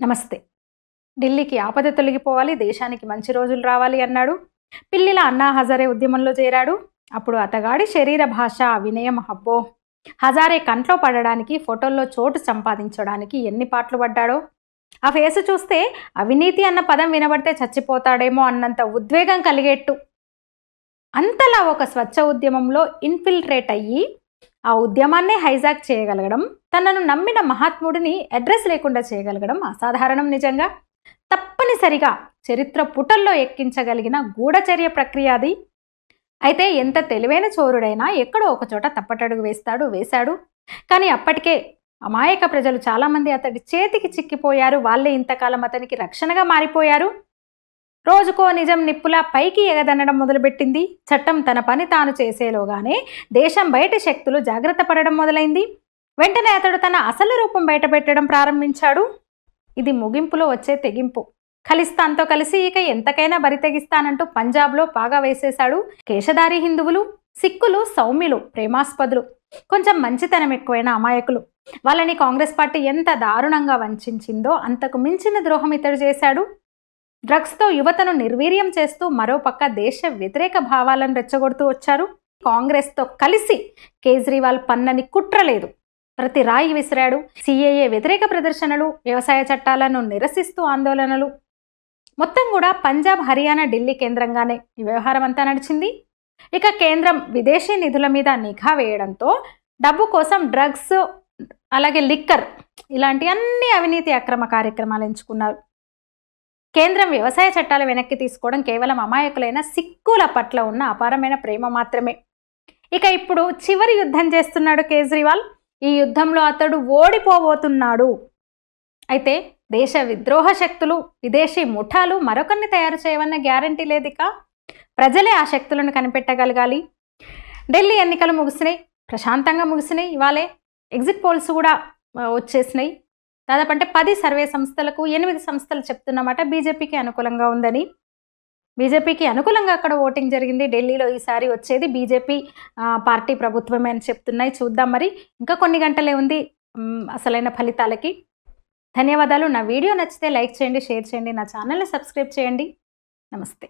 నమస్తే. ఢిల్లీకి ఆపద తొలగిపోవాలి, దేశానికి మంచి రోజులు రావాలి అన్నాడు. పిల్లిల అన్నా హజారే ఉద్యమంలో చేరాడు. అప్పుడు అతగాడి శరీర భాష, వినయం హబ్బో! హజారే కంట్లో పడడానికి, ఫోటోల్లో చోటు సంపాదించడానికి ఎన్ని పాటలు పడ్డాడో. ఆ ఫేసు చూస్తే అవినీతి అన్న పదం వినబడితే చచ్చిపోతాడేమో అన్నంత ఉద్వేగం కలిగేట్టు. అంతలా ఒక స్వచ్ఛ ఉద్యమంలో ఇన్ఫిల్ట్రేట్ అయ్యి ఆ ఉద్యమాన్నే హైజాక్ చేయగలగడం, తనను నమ్మిన మహాత్ముడిని అడ్రస్ లేకుండా చేయగలగడం అసాధారణం. నిజంగా తప్పనిసరిగా చరిత్ర పుటల్లో ఎక్కించగలిగిన గూఢచర్య ప్రక్రియ అది. అయితే ఎంత తెలివైన చోరుడైనా ఎక్కడో ఒకచోట తప్పటడుగు వేశాడు. కానీ అప్పటికే అమాయక ప్రజలు చాలామంది అతడి చేతికి చిక్కిపోయారు. వాళ్ళే ఇంతకాలం అతనికి రక్షణగా మారిపోయారు. రోజుకో నిజం నిప్పులా పైకి ఎగదనడం మొదలుపెట్టింది. చట్టం తన పని తాను చేసేలోగానే దేశం బయట శక్తులు జాగ్రత్త పడడం మొదలైంది. వెంటనే అతడు తన అసలు రూపం బయటపెట్టడం ప్రారంభించాడు. ఇది ముగింపులో వచ్చే తెగింపు. ఖలిస్తాన్తో కలిసి ఇక ఎంతకైనా బరి తెగిస్తానంటూ పంజాబ్లో పాగా వేసేశాడు. కేశధారి హిందువులు, సిక్కులు సౌమ్యులు, ప్రేమాస్పదులు, కొంచెం మంచితనం ఎక్కువైన అమాయకులు. వాళ్ళని కాంగ్రెస్ పార్టీ ఎంత దారుణంగా వంచిందో అంతకు మించిన ద్రోహం ఇతడు చేశాడు. డ్రగ్స్తో యువతను నిర్వీర్యం చేస్తూ మరోపక్క దేశ వ్యతిరేక భావాలను రెచ్చగొడుతూ వచ్చారు. కాంగ్రెస్తో కలిసి కేజ్రీవాల్ పన్నని కుట్రలేదు. ప్రతి రాయి విసిరాడు. సిఏఏ వ్యతిరేక ప్రదర్శనలు, వ్యవసాయ చట్టాలను నిరసిస్తూ ఆందోళనలు. మొత్తం కూడా పంజాబ్, హర్యానా, ఢిల్లీ కేంద్రంగానే ఈ వ్యవహారం అంతా నడిచింది. ఇక కేంద్రం విదేశీ నిధుల మీద నిఘా వేయడంతో డబ్బు కోసం డ్రగ్స్, అలాగే లిక్కర్ ఇలాంటి అన్ని అవినీతి అక్రమ కార్యక్రమాలు ఎంచుకున్నారు. కేంద్రం వ్యవసాయ చట్టాలు వెనక్కి తీసుకోవడం కేవలం అమాయకులైన సిక్కుల పట్ల ఉన్న అపారమైన ప్రేమ మాత్రమే. ఇక ఇప్పుడు చివరి యుద్ధం చేస్తున్నాడు కేజ్రీవాల్. ఈ యుద్ధంలో అతడు ఓడిపోబోతున్నాడు. అయితే దేశ విద్రోహ శక్తులు, విదేశీ ముఠాలు మరొకరిని తయారు చేయవన్న గ్యారంటీ లేదు. ఇక ప్రజలే ఆ శక్తులను కనిపెట్టగలగాలి. ఢిల్లీ ఎన్నికలు ముగిసినాయి, ప్రశాంతంగా ముగిసినాయి. ఇవాళే ఎగ్జిట్ పోల్స్ కూడా వచ్చేసినాయి. దాదాపు అంటే 10 సర్వే సంస్థలకు 8 సంస్థలు చెప్తున్నమాట బీజేపీకి అనుకూలంగా ఉందని. బీజేపీకి అనుకూలంగా అక్కడ ఓటింగ్ జరిగింది. ఢిల్లీలో ఈసారి వచ్చేది బీజేపీ పార్టీ ప్రభుత్వమే అని చెప్తున్నాయి. చూద్దాం మరి. ఇంకా కొన్ని గంటలే ఉంది అసలైన ఫలితాలకి. ధన్యవాదాలు. నా వీడియో నచ్చితే లైక్ చేయండి, షేర్ చేయండి, నా ఛానల్ని సబ్స్క్రైబ్ చేయండి. నమస్తే.